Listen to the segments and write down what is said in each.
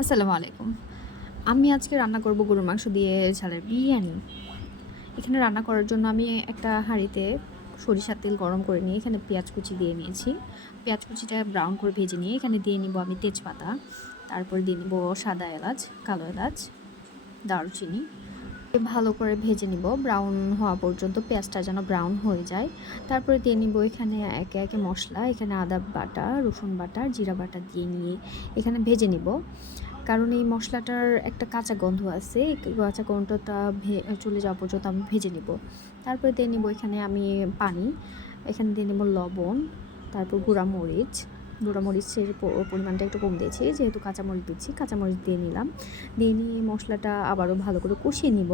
আসসালামু আলাইকুম। আমি আজকে রান্না করব গরুর মাংস দিয়ে ঝালের বিরিয়ানি। এখানে রান্না করার জন্য আমি একটা হাঁড়িতে সরিষার তেল গরম করে নিয়ে এখানে পেঁয়াজ কুচি দিয়ে নিয়েছি। পেঁয়াজ কুচিটা ব্রাউন করে ভেজে নিয়ে এখানে দিয়ে নিব আমি তেজপাতা, তারপরে দিয়ে নিব সাদা এলাচ, কালো এলাচ, দারুচিনি। ভালো করে ভেজে নিব ব্রাউন হওয়া পর্যন্ত, পেঁয়াজটা যেন ব্রাউন হয়ে যায়। তারপরে দিয়ে নিব এখানে একে একে মশলা, এখানে আদা বাটা, রসুন বাটা, জিরা বাটা দিয়ে নিয়ে এখানে ভেজে নিব। কারণ এই মশলাটার একটা কাঁচা গন্ধ আছে, এই কাঁচা গন্ধটা চলে যাওয়া পর্যন্ত আমি ভেজে নিব। তারপরে দিয়ে নিব এখানে আমি পানি, এখানে দিয়ে নিব লবণ, তারপর গুঁড়ামরিচের পরিমাণটা একটু কম দিয়েছি যেহেতু কাঁচামরিচ দিচ্ছি, কাঁচামরিচ দিয়ে নিলাম। দিয়ে নিয়ে মশলাটা আবারও ভালো করে কষিয়ে নিব।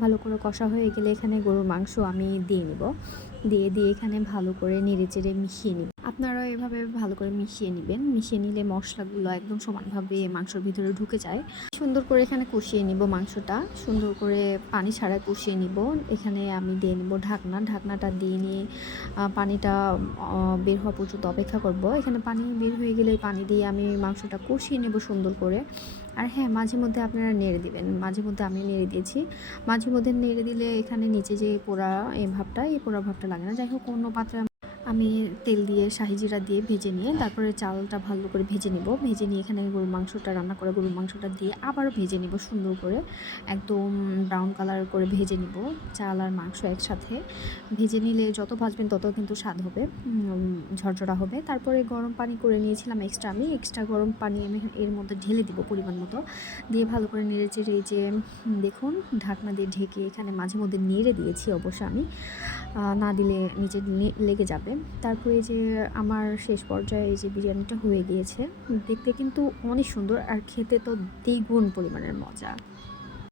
ভালো করে কষা হয়ে গেলে এখানে গরুর মাংস আমি দিয়ে নিব। দিয়ে এখানে ভালো করে নেড়েচেড়ে মিশিয়ে নিব। আপনারাও এভাবে ভালো করে মিশিয়ে নেবেন। মিশিয়ে নিলে মশলাগুলো একদম সমানভাবে মাংসের ভিতরে ঢুকে যায়। সুন্দর করে এখানে কষিয়ে নিব মাংসটা, সুন্দর করে পানি ছাড়া কষিয়ে নিব। এখানে আমি দিয়ে নিব ঢাকনাটা দিয়ে নিয়ে পানিটা বের হওয়া পর্যন্ত অপেক্ষা করব। এখানে পানি বের হয়ে গেলে পানি দিয়ে আমি মাংসটা কষিয়ে নেব সুন্দর করে। আর হ্যাঁ, মাঝে মধ্যে আপনারা নেড়ে দিবেন। মাঝে মধ্যে আমি নেড়ে দিয়েছি। মাঝে মধ্যে নেড়ে দিলে এখানে নিচে যে পোড়া এই পোড়া ভাবটা লাগে না। যাই হোক, অন্য পাত্রে আমি তেল দিয়ে শাহি জিরা দিয়ে ভেজে নিয়ে তারপরে চালটা ভালো করে ভেজে নিব। ভেজে নিয়ে এখানে গরুর মাংসটা রান্না করে গরুর মাংসটা দিয়ে আবারও ভেজে নিব সুন্দর করে, একদম ব্রাউন কালার করে ভেজে নিব। চাল আর মাংস একসাথে ভেজে নিলে যত ভাজবেন তত কিন্তু স্বাদ হবে, ঝরঝরা হবে। তারপরে গরম পানি করে নিয়েছিলাম আমি এক্সট্রা গরম পানি আমি এর মধ্যে ঢেলে দিব পরিমাণ মতো। দিয়ে ভালো করে নেড়ে চেড়ে এই যে দেখুন ঢাকনা দিয়ে ঢেকে এখানে মাঝে মধ্যে নেড়ে দিয়েছি অবশ্য আমি, না দিলে নিচে লেগে যাবে। তারপরে এই যে আমার শেষ পর্যায়ে এই যে বিরিয়ানিটা হয়ে গিয়েছে, দেখতে কিন্তু অনেক সুন্দর আর খেতে তো দ্বিগুণ পরিমাণের মজা।